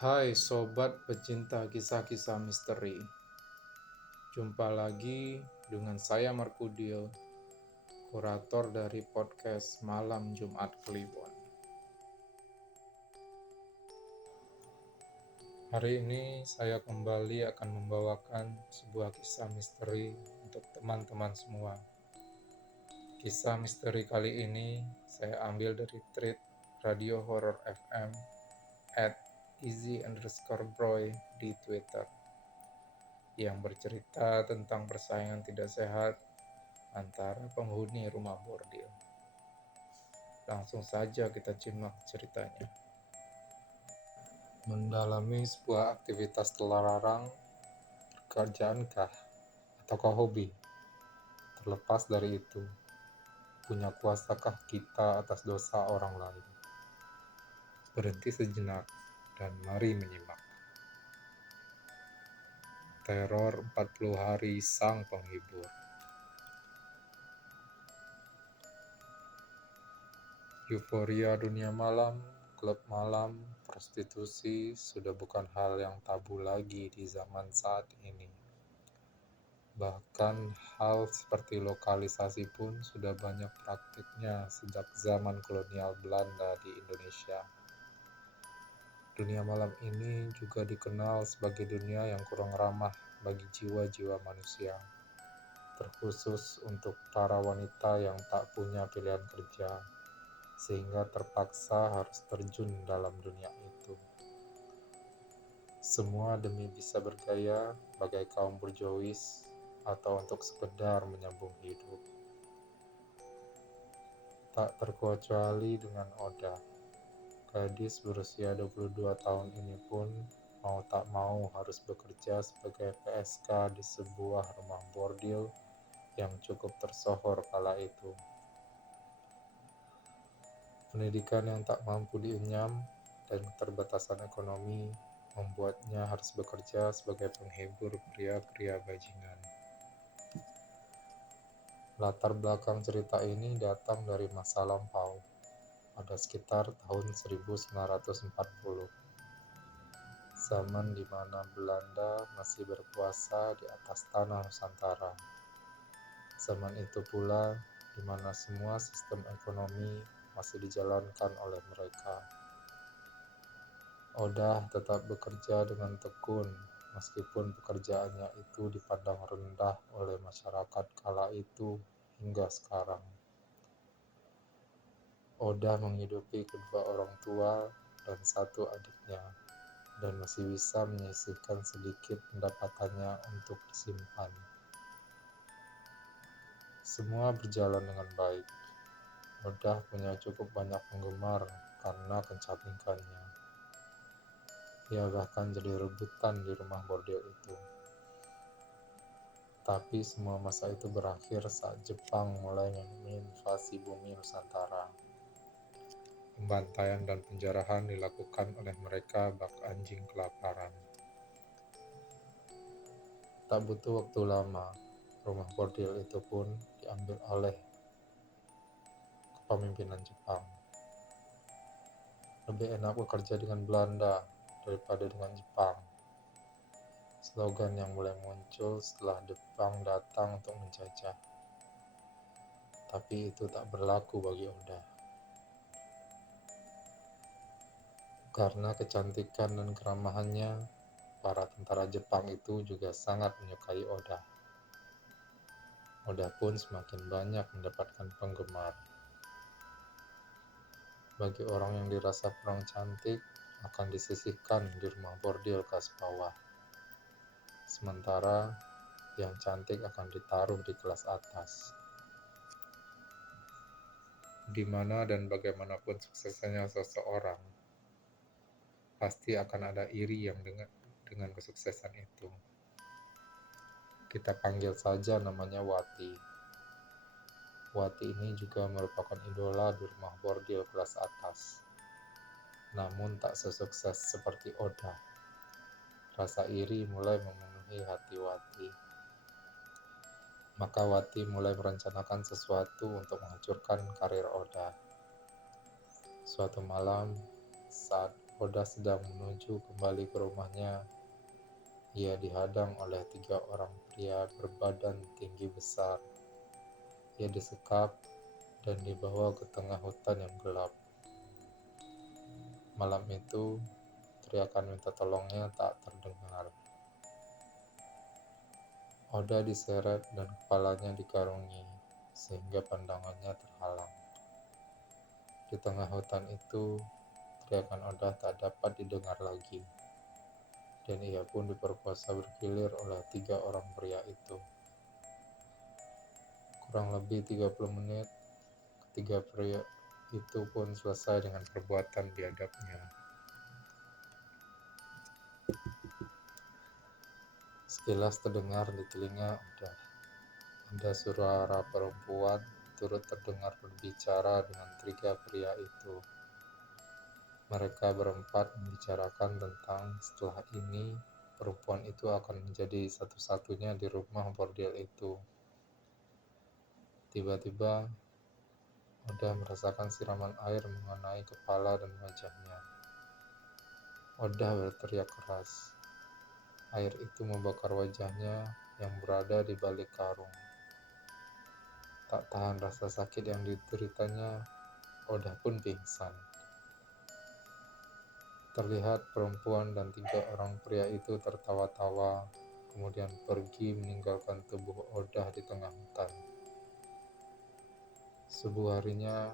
Hai sobat pecinta kisah-kisah misteri. Jumpa lagi dengan saya Markudil, kurator dari podcast Malam Jumat Kliwon. Hari ini saya kembali akan membawakan sebuah kisah misteri untuk teman-teman semua. Kisah misteri kali ini saya ambil dari thread Radio Horror FM @easy_broy di Twitter, yang bercerita tentang persaingan tidak sehat antara penghuni rumah bordil. Langsung saja kita simak ceritanya. Mendalami sebuah aktivitas terlarang, pekerjaankah ataukah hobi? Terlepas dari itu, punya kuasakah kita atas dosa orang lain? Berhenti sejenak dan mari menyimak. Teror 40 hari sang penghibur. Euforia dunia malam, klub malam, prostitusi sudah bukan hal yang tabu lagi di zaman saat ini. Bahkan hal seperti lokalisasi pun sudah banyak praktiknya sejak zaman kolonial Belanda di Indonesia. Dunia malam ini juga dikenal sebagai dunia yang kurang ramah bagi jiwa-jiwa manusia, terkhusus untuk para wanita yang tak punya pilihan kerja, sehingga terpaksa harus terjun dalam dunia itu. Semua demi bisa bergaya bagai kaum burjois atau untuk sekedar menyambung hidup. Tak terkecuali dengan Oda. Gadis berusia 22 tahun ini pun mau tak mau harus bekerja sebagai PSK di sebuah rumah bordil yang cukup tersohor kala itu. Pendidikan yang tak mampu dienyam dan keterbatasan ekonomi membuatnya harus bekerja sebagai penghibur pria-pria bajingan. Latar belakang cerita ini datang dari masa lampau, pada sekitar tahun 1940. Zaman di mana Belanda masih berkuasa di atas tanah Nusantara. Zaman itu pula di mana semua sistem ekonomi masih dijalankan oleh mereka. Odah tetap bekerja dengan tekun, meskipun pekerjaannya itu dipandang rendah oleh masyarakat kala itu hingga sekarang. Odah menghidupi kedua orang tua dan satu adiknya, dan masih bisa menyisihkan sedikit pendapatannya untuk disimpan. Semua berjalan dengan baik. Odah punya cukup banyak penggemar karena kecantikannya. Ia bahkan jadi rebutan di rumah bordil itu. Tapi semua masa itu berakhir saat Jepang mulai menginvasi bumi Nusantara. Pembantaian dan penjarahan dilakukan oleh mereka bak anjing kelaparan. Tak butuh waktu lama, rumah bordil itu pun diambil alih kepemimpinan Jepang. Lebih enak bekerja dengan Belanda daripada dengan Jepang. Slogan yang mulai muncul setelah Jepang datang untuk menjajah. Tapi itu tak berlaku bagi Oda. Karena kecantikan dan keramahannya, para tentara Jepang itu juga sangat menyukai Oda. Oda pun semakin banyak mendapatkan penggemar. Bagi orang yang dirasa kurang cantik, akan disisihkan di rumah bordil kelas bawah. Sementara yang cantik akan ditaruh di kelas atas. Di mana dan bagaimanapun suksesnya seseorang, pasti akan ada iri yang dengan kesuksesan itu. Kita panggil saja namanya Wati. Wati ini juga merupakan idola di rumah bordil kelas atas. Namun tak sesukses seperti Oda. Rasa iri mulai memenuhi hati Wati. Maka Wati mulai merencanakan sesuatu untuk menghancurkan karir Oda. Suatu malam, saat Oda sedang menuju kembali ke rumahnya, ia dihadang oleh 3 orang pria berbadan tinggi besar. Ia disekap dan dibawa ke tengah hutan yang gelap. Malam itu, teriakan minta tolongnya tak terdengar. Oda diseret dan kepalanya dikarungi, sehingga pandangannya terhalang. Di tengah hutan itu, teriakan Oda tak dapat didengar lagi, dan ia pun diperkosa bergilir oleh 3 orang pria itu. Kurang lebih 30 menit, ketiga pria itu pun selesai dengan perbuatan biadabnya. Sekilas terdengar di telinga Oda. Ada suara perempuan turut terdengar berbicara dengan 3 pria itu. Mereka berempat membicarakan tentang setelah ini perempuan itu akan menjadi satu-satunya di rumah bordel itu. Tiba-tiba, Oda merasakan siraman air mengenai kepala dan wajahnya. Oda berteriak keras. Air itu membakar wajahnya yang berada di balik karung. Tak tahan rasa sakit yang dideritanya, Oda pun pingsan. Terlihat perempuan dan 3 orang pria itu tertawa-tawa, kemudian pergi meninggalkan tubuh Oda di tengah hutan. Subuh harinya,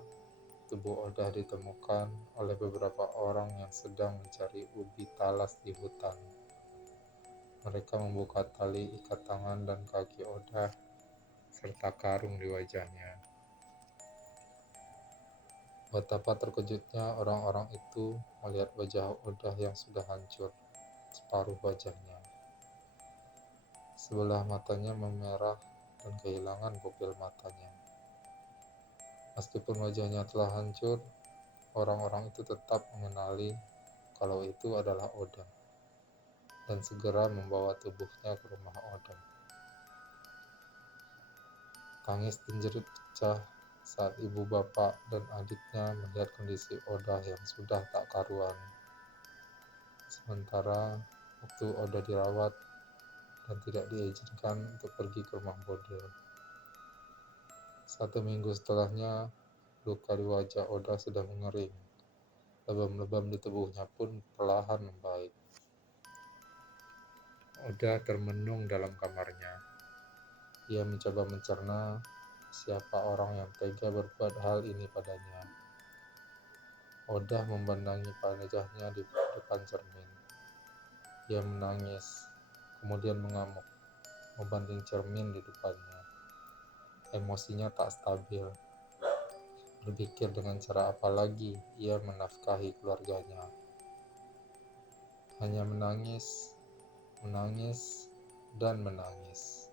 tubuh Oda ditemukan oleh beberapa orang yang sedang mencari ubi talas di hutan. Mereka membuka tali ikat tangan dan kaki Oda serta karung di wajahnya. Betapa terkejutnya orang-orang itu melihat wajah Oda yang sudah hancur, separuh wajahnya. Sebelah matanya memerah dan kehilangan pupil matanya. Meskipun wajahnya telah hancur, orang-orang itu tetap mengenali kalau itu adalah Oda, dan segera membawa tubuhnya ke rumah Oda. Tangis dan jerit pecah saat ibu bapak dan adiknya melihat kondisi Oda yang sudah tak karuan. Sementara waktu Oda dirawat dan tidak diizinkan untuk pergi ke rumah bordel. 1 minggu setelahnya, luka di wajah Oda sudah mengering. Lebam-lebam di tubuhnya pun perlahan membaik. Oda termenung dalam kamarnya. Ia mencoba mencerna siapa orang yang tega berbuat hal ini padanya. Oda memandangi wajahnya di depan cermin. Ia menangis, kemudian mengamuk, membanding cermin di depannya. Emosinya tak stabil. Berpikir dengan cara apa lagi ia menafkahi keluarganya. Hanya menangis, dan menangis.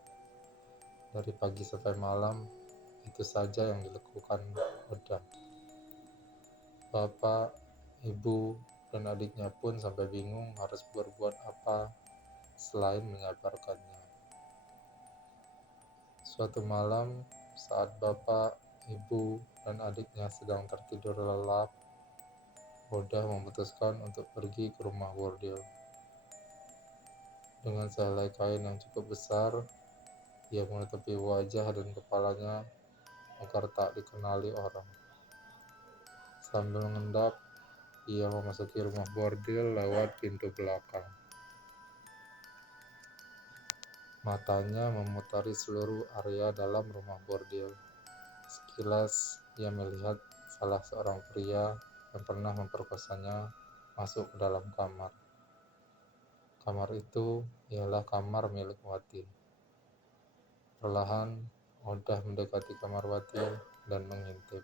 Dari pagi sampai malam, itu saja yang dilakukan Oda. Bapak, ibu, dan adiknya pun sampai bingung harus berbuat apa selain menyabarkannya. Suatu malam, saat bapak, ibu, dan adiknya sedang tertidur lelap, Oda memutuskan untuk pergi ke rumah bordil. Dengan sehelai kain yang cukup besar, ia menutupi wajah dan kepalanya agar tak dikenali orang. Sambil mengendap, ia memasuki rumah bordil lewat pintu belakang. Matanya memutari seluruh area dalam rumah bordil. Sekilas, ia melihat salah seorang pria yang pernah memperkosanya masuk ke dalam kamar. Kamar itu ialah kamar milik Wati. Perlahan, Oda mendekati kamar Wati dan mengintip.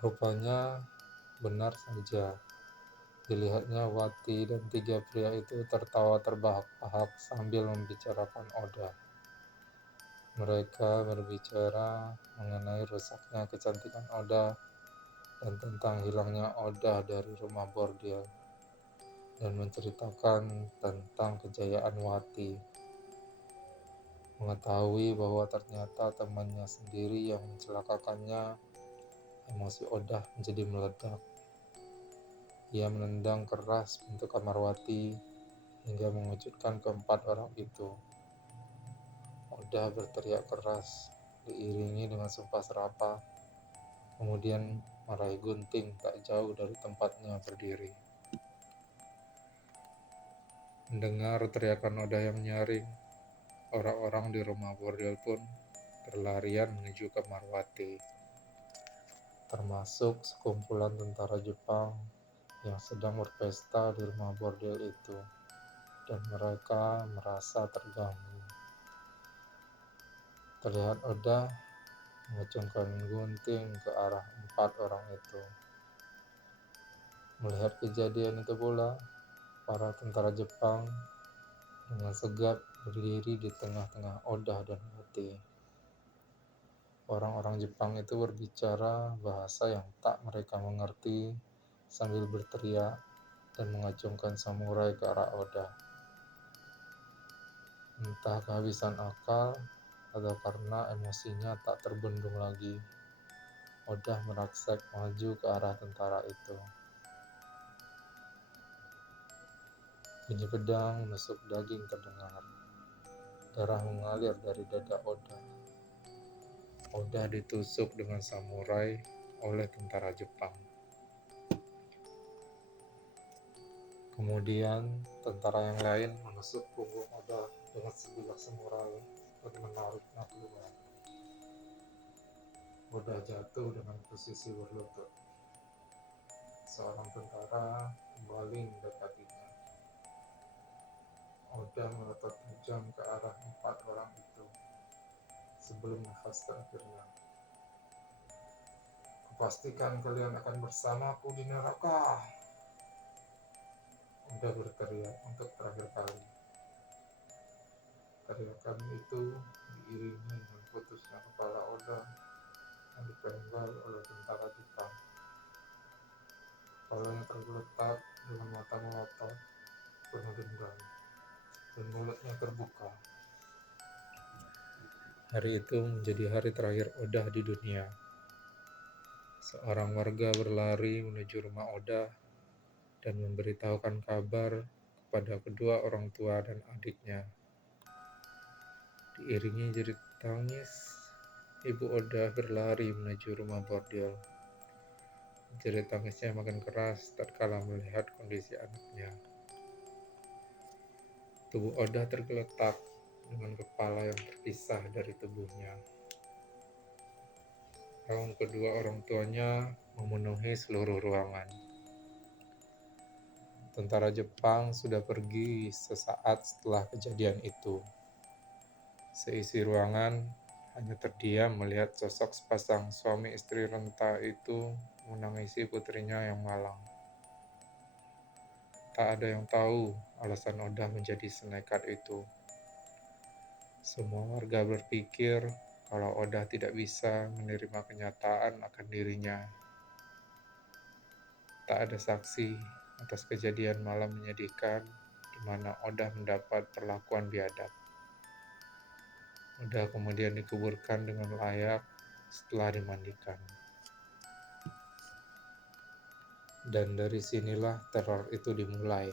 Rupanya benar saja. Dilihatnya Wati dan 3 pria itu tertawa terbahak-bahak sambil membicarakan Oda. Mereka berbicara mengenai rusaknya kecantikan Oda dan tentang hilangnya Oda dari rumah bordil, dan menceritakan tentang kejayaan Wati. Mengetahui bahwa ternyata temannya sendiri yang mencelakakannya, emosi Oda menjadi meledak. Ia menendang keras pintu kamar Wati hingga mengejutkan keempat orang itu. Oda berteriak keras, diiringi dengan sumpah serapah, kemudian meraih gunting tak jauh dari tempatnya berdiri. Mendengar teriakan Oda yang nyaring, orang-orang di rumah bordel pun berlarian menuju kamar Wati, termasuk sekumpulan tentara Jepang yang sedang berpesta di rumah bordel itu, dan mereka merasa terganggu. Terlihat Oda mengacungkan gunting ke arah 4 orang itu. Melihat kejadian itu pula, para tentara Jepang dengan segap berdiri di tengah-tengah Oda dan Wati. Orang-orang Jepang itu berbicara bahasa yang tak mereka mengerti sambil berteriak dan mengacungkan samurai ke arah Oda. Entah kehabisan akal atau karena emosinya tak terbendung lagi, Oda merangsek maju ke arah tentara itu. Bunyi pedang menusuk daging terdengar. Darah mengalir dari dada Oda. Oda ditusuk dengan samurai oleh tentara Jepang. Kemudian tentara yang lain menusuk punggung Oda dengan sebilah samurai dan menariknya keluar. Oda jatuh dengan posisi berlutut. Seorang tentara kembali mendekatinya. Oda melotot tajam ke arah 4 orang itu sebelum nafas terakhirnya. Kupastikan kalian akan bersamaku di neraka. Oda berteriak untuk terakhir kali. Teriakan itu diiringi dengan putusnya kepala Oda yang dipenggal oleh tentara Jepang. Kepalanya tergeletak dengan mata melotot penuh dendam dan mulutnya terbuka. Hari itu menjadi hari terakhir Oda di dunia. Seorang warga berlari menuju rumah Oda dan memberitahukan kabar kepada kedua orang tua dan adiknya. Diiringi jerit tangis, ibu Oda berlari menuju rumah bordil. Jerit tangisnya makin keras tatkala melihat kondisi anaknya. Tubuh Oda tergeletak dengan kepala yang terpisah dari tubuhnya. Raung kedua orang tuanya memenuhi seluruh ruangan. Tentara Jepang sudah pergi sesaat setelah kejadian itu. Seisi ruangan hanya terdiam melihat sosok sepasang suami istri renta itu menangisi putrinya yang malang. Tak ada yang tahu alasan Oda menjadi senekat itu. Semua warga berpikir kalau Oda tidak bisa menerima kenyataan akan dirinya. Tak ada saksi atas kejadian malam menyedihkan di mana Oda mendapat perlakuan biadab. Oda kemudian dikuburkan dengan layak setelah dimandikan. Dan dari sinilah teror itu dimulai.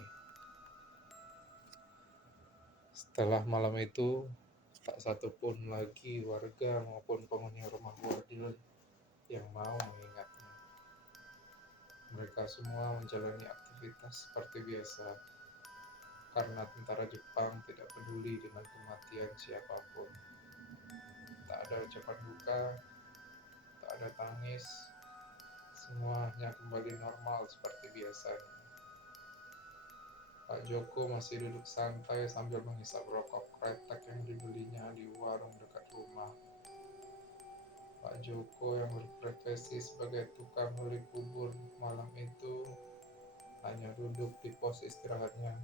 Setelah malam itu, tak satu pun lagi warga maupun penghuni rumah bordil yang mau mengingatnya. Mereka semua menjalani aktivitas seperti biasa, karena tentara Jepang tidak peduli dengan kematian siapapun. Tak ada ucapan duka, tak ada tangis, semuanya kembali normal seperti biasanya. Pak Joko masih duduk santai sambil menghisap rokok kretek yang dibelinya di warung dekat rumah. Pak Joko yang berprofesi sebagai tukang gali kubur malam itu hanya duduk di pos istirahatnya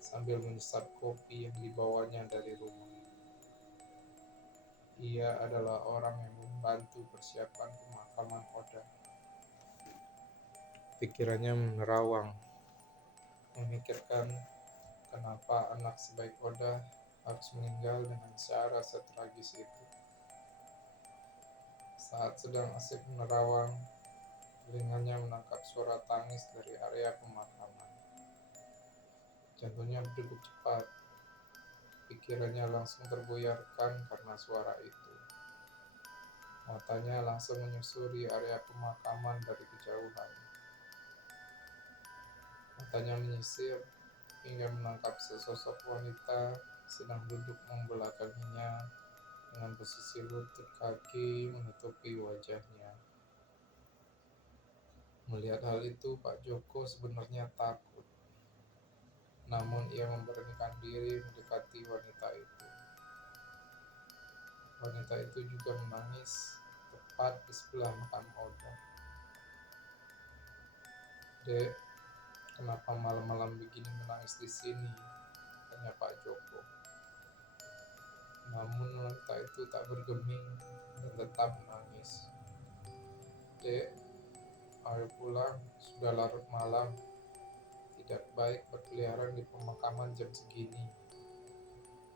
sambil menyesap kopi yang dibawanya dari rumah. Ia adalah orang yang membantu persiapan pemakaman Oda. Pikirannya menerawang, memikirkan kenapa anak sebaik Oda harus meninggal dengan cara setragis itu. Saat sedang asik menerawang, Telinganya menangkap suara tangis dari area pemakaman. Jantungnya berdegup cepat. Pikirannya langsung tergoyahkan karena suara itu. Matanya langsung menyusuri area pemakaman dari kejauhan. Matanya menyisir hingga menangkap sesosok wanita sedang duduk membelakanginya dengan posisi lutut kaki menutupi wajahnya. Melihat hal itu, Pak Joko sebenarnya takut. Namun ia memberanikan diri mendekati wanita itu. Wanita itu juga menangis tepat di sebelah makam Oda. "Dek, kenapa malam-malam begini menangis di sini?" tanya Pak Joko. Namun wanita itu tak bergeming dan tetap menangis. "Dek, ayo pulang, sudah larut malam. Tidak baik berkeliaran di pemakaman jam segini,"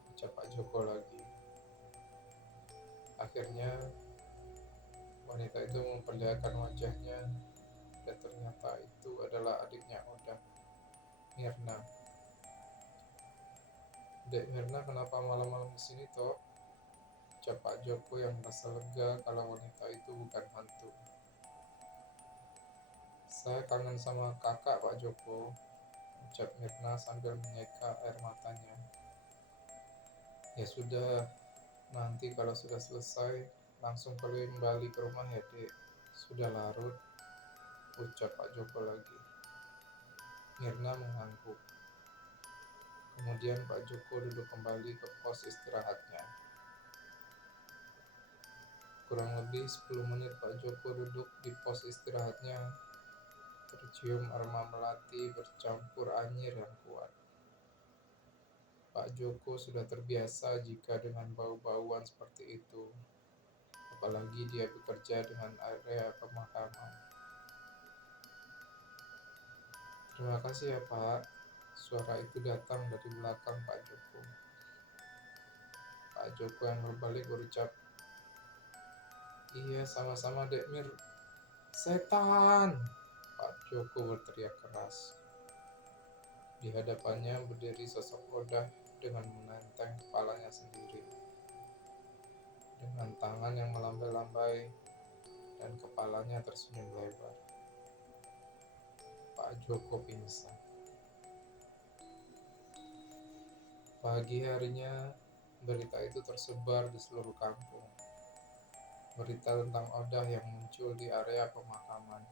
ucap Pak Joko lagi. Akhirnya wanita itu memperlihatkan wajahnya, dan ternyata itu adalah adiknya Oda, Mirna. "Dek Mirna, kenapa malam-malam di sini toh?" ucap Pak Joko yang merasa lega kalau wanita itu bukan hantu. "Saya kangen sama kakak, Pak Joko," ucap Mirna sambil menyeka air matanya. "Ya sudah, nanti kalau sudah selesai, langsung kembali ke rumah ya, Dek. Sudah larut," ucap Pak Joko lagi. Mirna mengangguk. Kemudian Pak Joko duduk kembali ke pos istirahatnya. Kurang lebih 10 menit Pak Joko duduk di pos istirahatnya, tercium aroma melati bercampur anyir yang kuat. Pak Joko sudah terbiasa jika dengan bau-bauan seperti itu, apalagi dia bekerja dengan area pemakaman. "Terima kasih ya Pak," suara itu datang dari belakang Pak Joko. Pak Joko yang berbalik berucap, "Iya, sama-sama Dek Mir." "Setan!" Pak Joko berteriak keras. Di hadapannya berdiri sosok Odah dengan menenteng kepalanya sendiri, dengan tangan yang melambai-lambai dan kepalanya tersenyum lebar. Pak Joko pingsan. Pagi harinya, berita itu tersebar di seluruh kampung. Berita tentang Odah yang muncul di area pemakaman.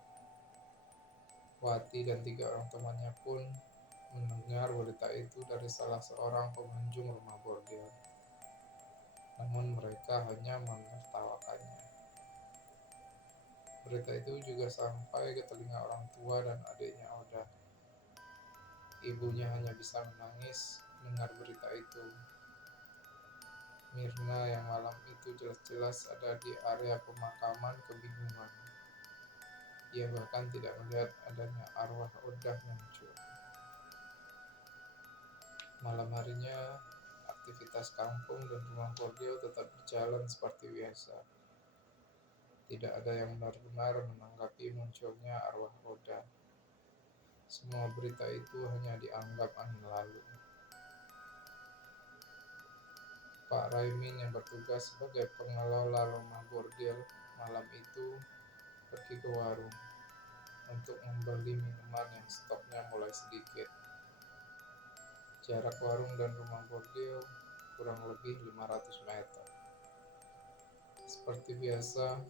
Wati dan 3 orang temannya pun mendengar berita itu dari salah seorang pengunjung rumah bordil. Namun mereka hanya menertawakannya. Berita itu juga sampai ke telinga orang tua dan adiknya Odah. Ibunya hanya bisa menangis mendengar berita itu. Mirna yang malam itu jelas-jelas ada di area pemakaman kebingungan. Ia bahkan tidak melihat adanya arwah Odah muncul. Malam harinya, aktivitas kampung dan rumah bordil tetap berjalan seperti biasa. Tidak ada yang benar-benar menanggapi munculnya arwah Odah. Semua berita itu hanya dianggap angin lalu. Pak Raimin yang bertugas sebagai pengelola rumah bordil malam itu pergi ke warung untuk membeli minuman yang stoknya mulai sedikit. Jarak warung dan rumah bordil kurang lebih 500 meter. Seperti biasa,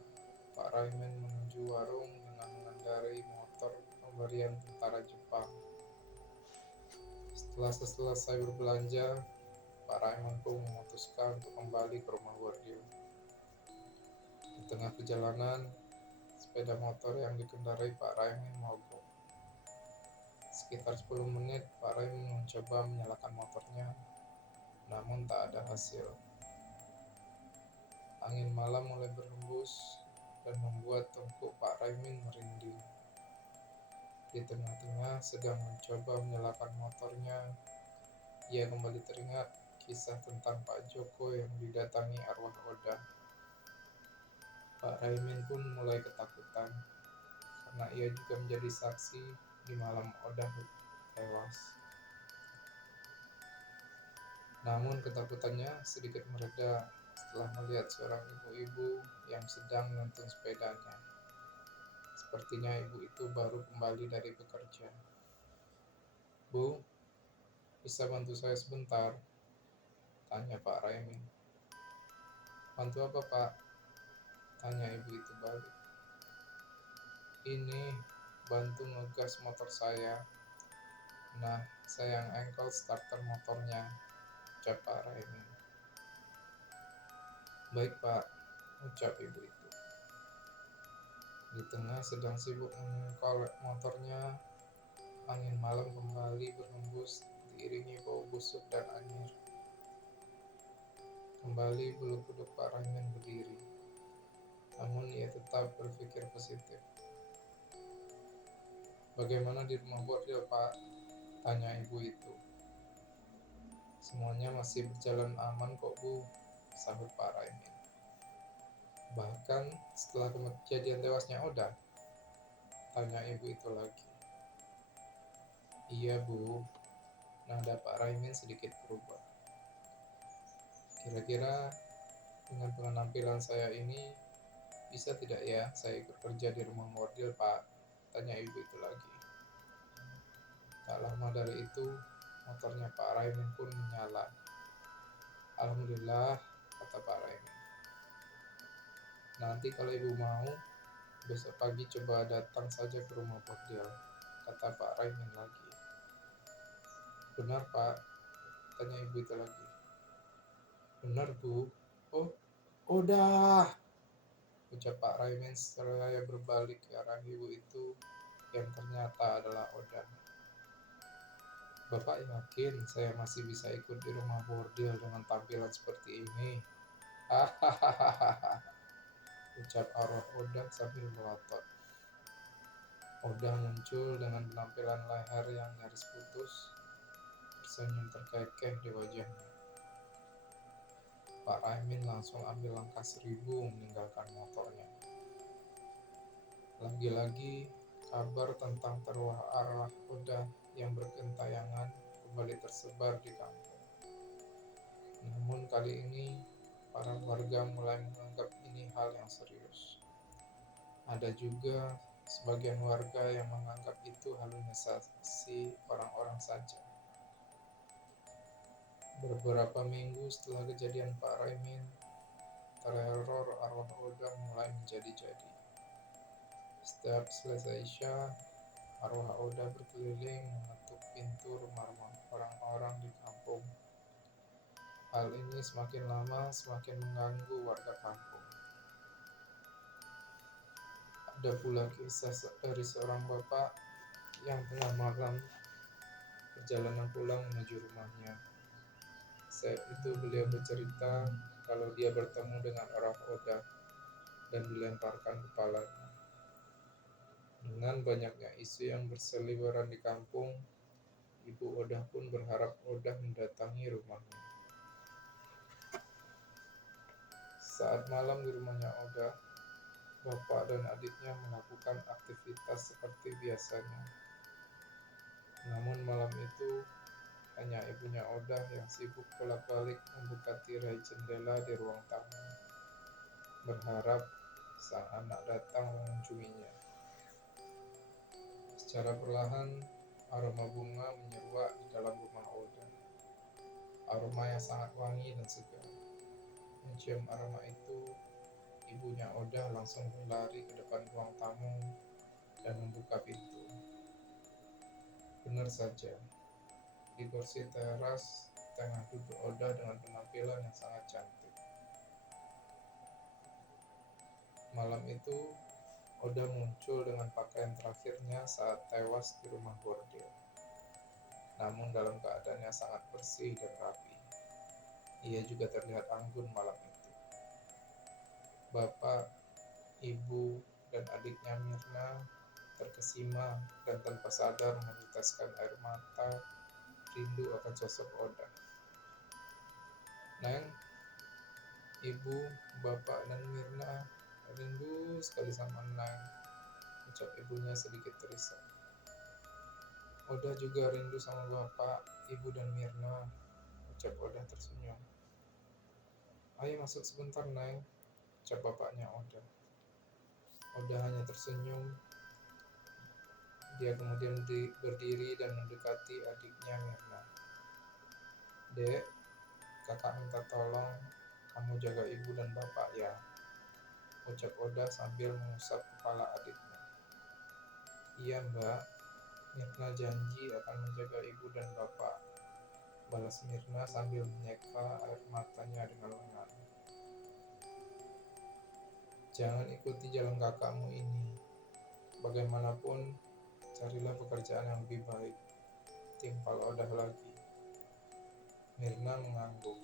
Pak Raimin menuju warung dengan mengendarai motor pemberian tentara Jepang. Setelah selesai berbelanja, Pak Raimin pun memutuskan untuk kembali ke rumah bordil. Di tengah perjalanan, sepeda motor yang dikendarai Pak Raimin mogok. Sekitar 10 menit Pak Raimin mencoba menyalakan motornya, namun tak ada hasil. Angin malam mulai berhembus dan membuat tengkuk Pak Raimin merinding. Di tengah-tengah sedang mencoba menyalakan motornya, ia kembali teringat kisah tentang Pak Joko yang didatangi arwah Odah. Pak Raimin pun mulai ketakutan karena ia juga menjadi saksi di malam Odah tewas. Namun ketakutannya sedikit mereda setelah melihat seorang ibu-ibu yang sedang menuntun sepedanya. Sepertinya ibu itu baru kembali dari bekerja. "Bu, bisa bantu saya sebentar?" tanya Pak Raimin. "Bantu apa, Pak?" tanya ibu itu balik. "Ini, bantu ngegas motor saya." "Nah, saya yang engkel starter motornya," ucap Pak Raimin. "Baik, Pak," ucap ibu itu. Di tengah sedang sibuk mengkolek motornya, angin malam kembali berhembus diiringi bau busuk dan anyir. Kembali bulu kuduk Pak Raimin berdiri. Namun ia tetap berpikir positif. "Bagaimana di rumah bordil, Pak?" tanya ibu itu. "Semuanya masih berjalan aman kok, Bu," sahut Pak Raimin. "Bahkan setelah kejadian tewasnya Odah?" tanya ibu itu lagi. "Iya, Bu," nada Pak Raimin sedikit berubah. "Kira-kira dengan penampilan saya ini, bisa tidak ya saya ikut kerja di rumah bordil, Pak?" tanya ibu itu lagi. Tak lama dari itu, motornya Pak Raimin pun menyala. "Alhamdulillah," kata Pak Raimin. "Nanti kalau ibu mau, besok pagi coba datang saja ke rumah bordil," kata Pak Raimin lagi. "Benar, Pak?" tanya ibu itu lagi. "Benar, Bu." "Oh, udah," ucap Pak Raimin seraya berbalik ke arah ibu itu yang ternyata adalah Odah. "Bapak yakin saya masih bisa ikut di rumah bordil dengan tampilan seperti ini?" "Hahaha," ucap arwah Odah sambil melotot. Odah muncul dengan penampilan leher yang nyaris putus, tersenyum terkekeh di wajahnya. Pak Raimin langsung ambil langkah 1000 meninggalkan motornya. Lagi-lagi, kabar tentang arwah Odah yang bergentayangan kembali tersebar di kampung. Namun kali ini, para warga mulai menganggap ini hal yang serius. Ada juga sebagian warga yang menganggap itu halusinasi orang-orang saja. Beberapa minggu setelah kejadian Pak Raimin, teror arwah Odah mulai menjadi-jadi. Setiap selesai Isya, arwah Odah berkeliling mengetuk pintu rumah-rumah orang-orang di kampung. Hal ini semakin lama semakin mengganggu warga kampung. Ada pula kisah dari seorang bapak yang tengah malam perjalanan pulang menuju rumahnya. Saat itu beliau bercerita kalau dia bertemu dengan arwah Odah dan dilemparkan kepalanya. Dengan banyaknya isu yang berseliweran di kampung, Ibu Odah pun berharap Odah mendatangi rumahnya. Saat malam di rumahnya Odah, bapak dan adiknya melakukan aktivitas seperti biasanya. Namun malam itu, hanya ibunya Odah yang sibuk bolak-balik membuka tirai jendela di ruang tamu, berharap sang anak datang mengunjunginya. Secara perlahan, aroma bunga menyeruak di dalam rumah Odah. Aroma yang sangat wangi dan segar. Mencium aroma itu, ibunya Odah langsung berlari ke depan ruang tamu dan membuka pintu. Benar saja, di kursi teras tengah duduk Odah dengan penampilan yang sangat cantik. Malam itu, Odah muncul dengan pakaian terakhirnya saat tewas di rumah bordil. Namun dalam keadaan yang sangat bersih dan rapi. Ia juga terlihat anggun malam itu. Bapak, ibu, dan adiknya Mirna terkesima dan tanpa sadar meneteskan air mata rindu akan sosok Odah. "Neng, ibu, bapak, dan Mirna rindu sekali sama Neng," ucap ibunya sedikit terisak. Oda juga rindu sama bapak, ibu dan Mirna, ucap Oda tersenyum. Ayo masuk sebentar, Neng, ucap bapaknya Oda. Oda hanya tersenyum. Dia kemudian berdiri dan mendekati adiknya Mirna. Dek, kakak minta tolong kamu jaga ibu dan bapak ya, ucap Oda sambil mengusap kepala adiknya. Iya mbak, Mirna janji akan menjaga ibu dan bapak, balas Mirna sambil menyeka air matanya dengan lengan. Jangan ikuti jalan kakakmu ini. Bagaimanapun, carilah pekerjaan yang lebih baik, timpal Oda lagi. Mirna mengangguk.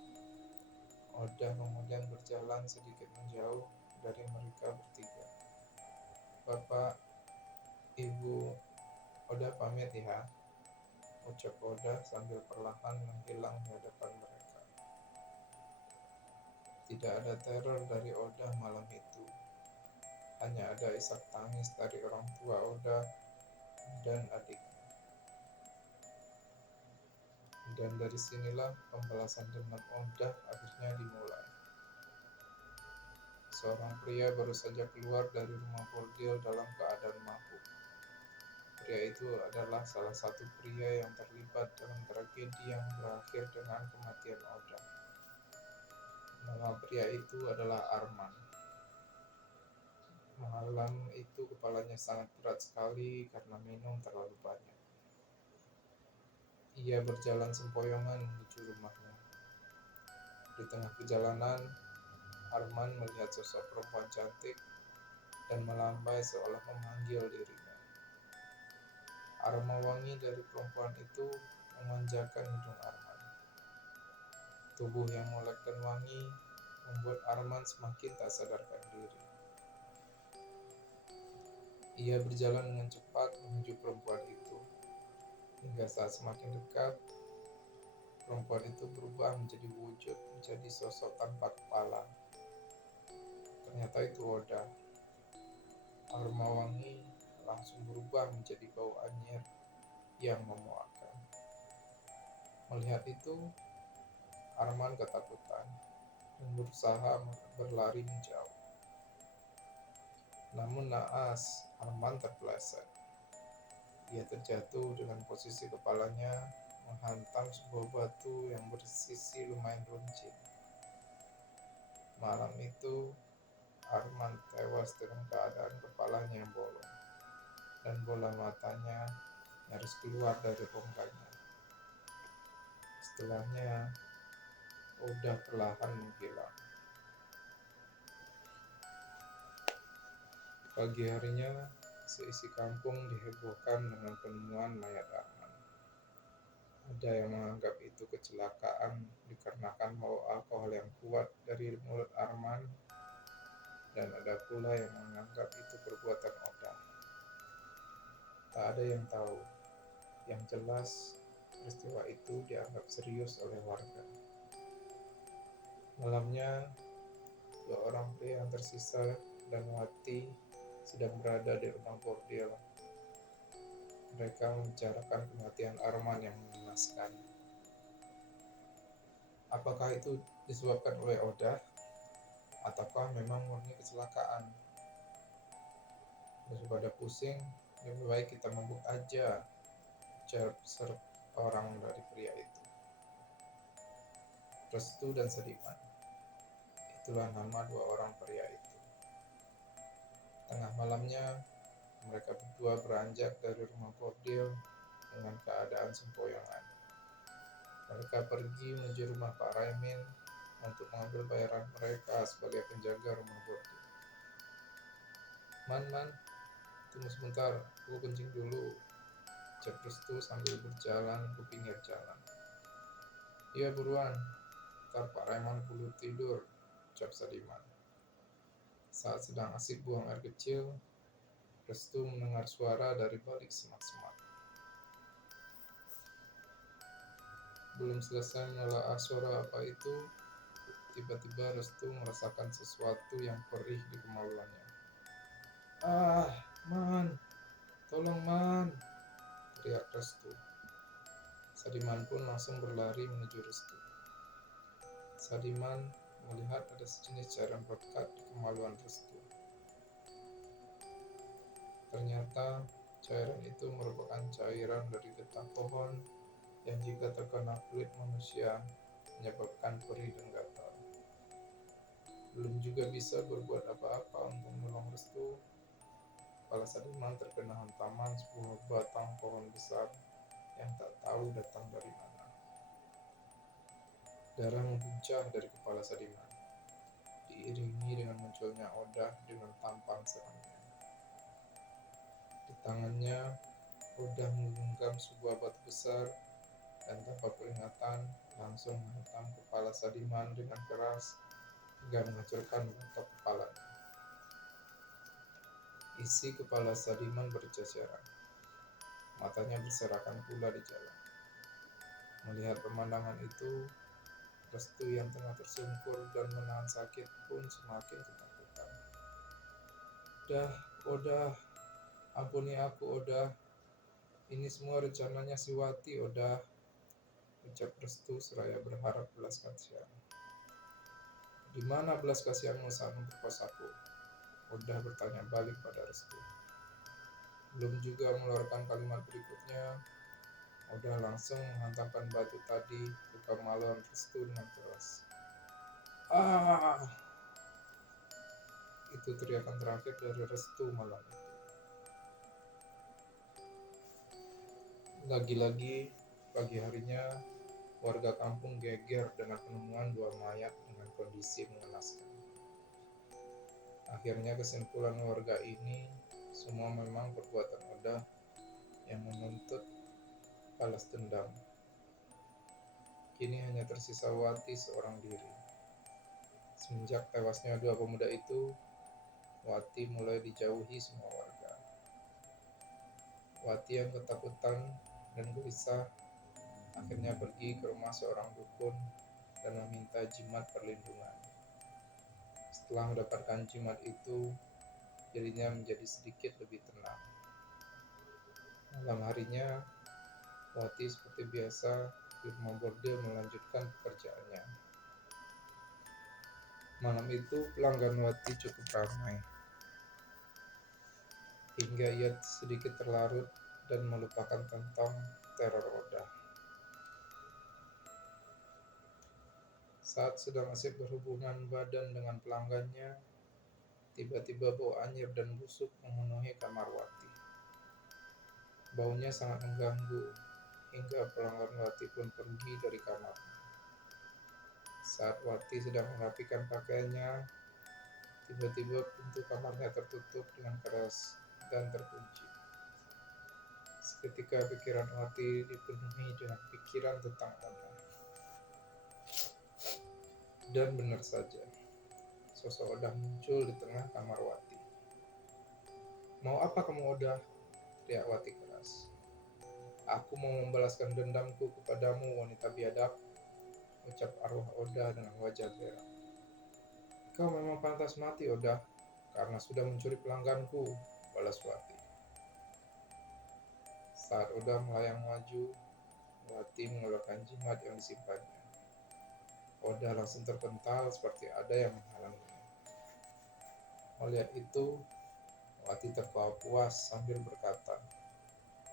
Oda kemudian berjalan sedikit menjauh dari mereka bertiga. Bapak, Ibu, Oda pamit ya, ucap Oda sambil perlahan menghilang di hadapan mereka. Tidak ada teror dari Oda malam itu. Hanya ada isak tangis dari orang tua Oda dan adiknya. Dan dari sinilah pembalasan dendam Oda akhirnya dimulai. Seorang pria baru saja keluar dari rumah bordil dalam keadaan mabuk. Pria itu adalah salah satu pria yang terlibat dalam tragedi yang berakhir dengan kematian Oda. Nama pria itu adalah Arman. Malam itu kepalanya sangat berat sekali karena minum terlalu banyak. Ia berjalan sempoyongan menuju rumahnya. Di tengah perjalanan, Arman melihat sosok perempuan cantik dan melambai seolah memanggil dirinya. Aroma wangi dari perempuan itu memanjakan hidung Arman. Tubuh yang molek dan wangi membuat Arman semakin tak sadarkan diri. Ia berjalan dengan cepat menuju perempuan itu. Hingga saat semakin dekat, perempuan itu berubah menjadi wujud, menjadi sosok tanpa kepala. Ternyata itu Oda. Aroma wangi langsung berubah menjadi bau anyir yang memuakkan. Melihat itu, Arman ketakutan dan berusaha berlari menjauh. Namun naas, Arman terpeleset. Ia terjatuh dengan posisi kepalanya menghantam sebuah batu yang bersisi lumayan runcing. Malam itu, Arman tewas dengan keadaan kepalanya yang bolong dan bola matanya nyaris keluar dari rongganya. Setelahnya, Oda perlahan menghilang. Pagi harinya, seisi kampung dihebohkan dengan penemuan mayat Arman. Ada yang menganggap itu kecelakaan dikarenakan bau alkohol yang kuat dari mulut Arman, dan ada pula yang menganggap itu perbuatan Oda. Tak ada yang tahu. Yang jelas, peristiwa itu dianggap serius oleh warga. Malamnya, dua orang pria yang tersisa dan Wati sedang berada di rumah bordil. Mereka membicarakan kematian Arman yang mengenaskan. Apakah itu disebabkan oleh Oda? Ataukah memang murni kecelakaan? Daripada pusing, lebih baik kita mabuk aja, ucap seorang dari pria itu. Restu dan Sediman, itulah nama dua orang pria itu. Tengah malamnya, mereka berdua beranjak dari rumah bordil dengan keadaan sempoyongan. Mereka pergi menuju rumah Pak Raimin untuk mengambil bayaran mereka sebagai penjaga rumah bordil. Man, tunggu sebentar, aku kencing dulu, ucap Restu sambil berjalan ke pinggir jalan. Iya buruan, ntar Pak Raymond perlu tidur, ucap Sadiman. Saat sedang asik buang air kecil, Restu mendengar suara dari balik semak-semak. Belum selesai menelaah suara apa itu, tiba-tiba Restu merasakan sesuatu yang perih di kemaluannya. Ah, "Man, tolong Man!" teriak Restu. Sadiman pun langsung berlari menuju Restu. Sadiman melihat ada sejenis cairan pekat di kemaluan Restu. Ternyata cairan itu merupakan cairan dari getah pohon yang jika terkena kulit manusia menyebabkan perih dan gatal. Belum juga bisa berbuat apa-apa untuk menolong Restu, kepala Sadiman terkena hantaman sebuah batang pohon besar yang tak tahu datang dari mana. Darah membuncah dari kepala Sadiman, diiringi dengan munculnya Odah dengan tampang serangnya. Di tangannya, Odah menggenggam sebuah batu besar dan tanpa peringatan langsung menghantam kepala Sadiman dengan keras hingga menghancurkan otot kepalanya. Isi kepala Sadiman berceceran, matanya berserakan pula di jalan. Melihat pemandangan itu, Restu yang tengah tersungkur dan menahan sakit pun semakin ketakutan. Odah, ampuni aku Odah. Ini semua rencananya si Wati Odah, ucap Restu seraya berharap belas kasihan. Di mana belas kasihanmu saat memperkosaku? Odah bertanya balik pada Restu. Belum juga mengeluarkan kalimat berikutnya, Odah langsung menghantamkan batu tadi ke kemaluan Restu dengan keras. Ah! Itu teriakan terakhir dari Restu malam itu. Lagi-lagi pagi harinya, warga kampung geger dengan penemuan dua mayat dengan kondisi mengenaskan. Akhirnya kesimpulan warga ini semua memang perbuatan Odah yang menuntut balas dendam. Kini hanya tersisa Wati seorang diri. Semenjak tewasnya dua pemuda itu, Wati mulai dijauhi semua warga. Wati yang ketakutan dan gelisah akhirnya pergi ke rumah seorang dukun dan meminta jimat perlindungan. Setelah mendapatkan jimat itu, dirinya menjadi sedikit lebih tenang. Malam harinya, Wati seperti biasa di rumah bordil melanjutkan pekerjaannya. Malam itu pelanggan Wati cukup ramai, hingga ia sedikit terlarut dan melupakan tentang teror Odah. Saat sedang asik berhubungan badan dengan pelanggannya, tiba-tiba bau anyir dan busuk memenuhi kamar Wati. Baunya sangat mengganggu, hingga pelanggan Wati pun pergi dari kamarnya. Saat Wati sedang merapikan pakaiannya, tiba-tiba pintu kamarnya tertutup dengan keras dan terkunci. Seketika pikiran Wati dipenuhi dengan pikiran tentang Odah. Dan benar saja, sosok Odah muncul di tengah kamar Wati. "Mau apa kamu Odah?" teriak Wati keras. "Aku mau membalaskan dendamku kepadamu, wanita biadab," ucap arwah Odah dengan wajah geram. "Kau memang pantas mati Odah, karena sudah mencuri pelangganku," balas Wati. Saat Odah melayang maju, Wati mengeluarkan jimat yang disimpannya. Odah langsung terpental seperti ada yang menghalanginya. Melihat itu, Wati tertawa puas sambil berkata,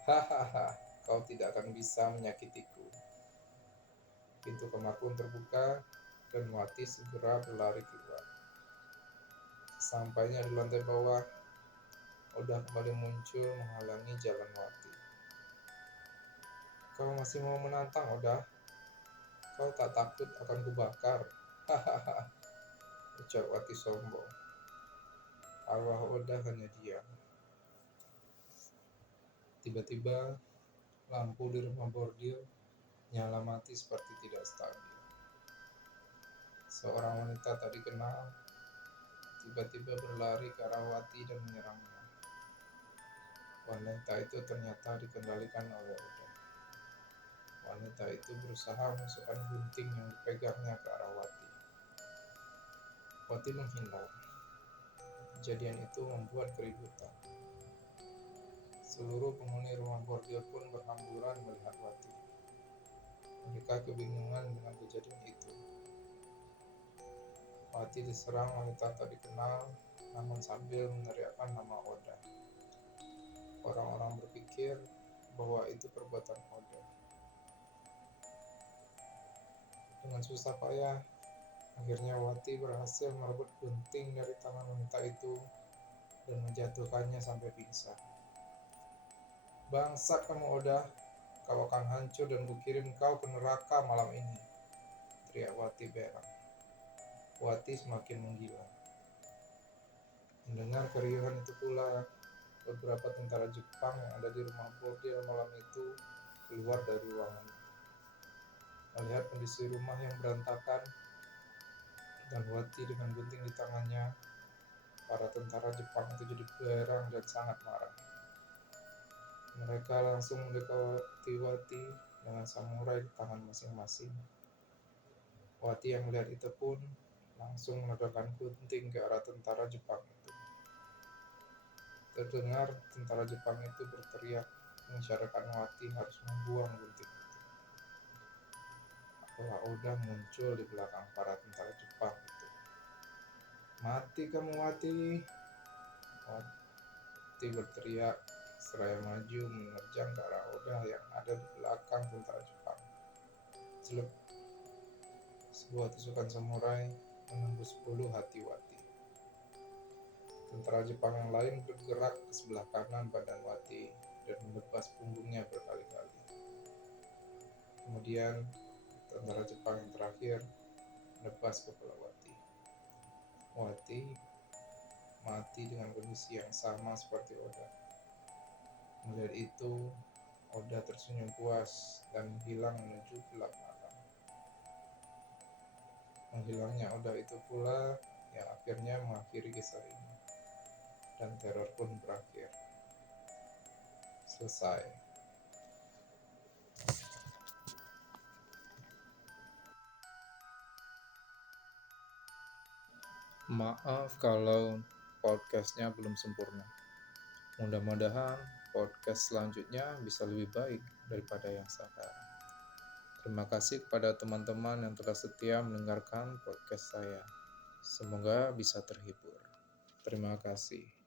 "Hahaha, kau tidak akan bisa menyakitiku." Pintu kamar pun terbuka dan Wati segera berlari keluar. Sampainya di lantai bawah, Odah kembali muncul menghalangi jalan Wati. "Kau masih mau menantang Odah? Kau tak takut akan kubakar?" Hahaha, ucap Wati sombong. Arwah Odah hanya diam. Tiba-tiba, lampu di rumah bordil nyala mati seperti tidak stabil. Seorang wanita tak dikenal tiba-tiba berlari ke arah Wati dan menyerangnya. Wanita itu ternyata dikendalikan oleh Odah. Wanita itu berusaha memasukkan gunting yang dipegangnya ke arah Wati. Wati menghindar. Kejadian itu membuat keributan. Seluruh penghuni rumah bordil pun berhamburan melihat Wati. Mereka kebingungan dengan kejadian itu. Wati diserang wanita tak dikenal, namun sambil meneriakkan nama Oda. Orang-orang berpikir bahwa itu perbuatan Oda. Dengan susah payah, akhirnya Wati berhasil merebut gunting dari tangan wanita itu dan menjatuhkannya sampai pingsan. "Bangsat kamu Oda, kau akan hancur dan kukirim kau ke neraka malam ini," teriak Wati berang. Wati semakin menggila. Mendengar keriuhan itu pula, beberapa tentara Jepang yang ada di rumah bordil malam itu keluar dari ruangan. Melihat kondisi rumah yang berantakan dan Wati dengan gunting di tangannya, para tentara Jepang itu jadi berang dan sangat marah. Mereka langsung mendekati Wati dengan samurai di tangan masing-masing. Wati yang melihat itu pun langsung menodongkan gunting ke arah tentara Jepang itu. Terdengar tentara Jepang itu berteriak mengisyaratkan Wati harus membuang gunting itu. Apalah Oda muncul di belakang para tentara Jepang itu. "Mati kamu Wati!" Wati berteriak seraya maju menerjang ke arah Oda yang ada di belakang tentara Jepang. Celep, sebuah tusukan samurai menembus bulu hati Wati. Tentara Jepang yang lain bergerak ke sebelah kanan badan Wati dan menebas punggungnya berkali-kali. Kemudian tentara Jepang yang terakhir menebas kepala Wati. Wati mati dengan kondisi yang sama seperti Oda. Melihat itu, Oda tersenyum puas dan menghilang menuju gelap malam. Menghilangnya Oda itu pula yang akhirnya mengakhiri kisah ini. Dan teror pun berakhir. Selesai. Maaf kalau podcastnya belum sempurna. Mudah-mudahan podcast selanjutnya bisa lebih baik daripada yang sekarang. Terima kasih kepada teman-teman yang telah setia mendengarkan podcast saya. Semoga bisa terhibur. Terima kasih.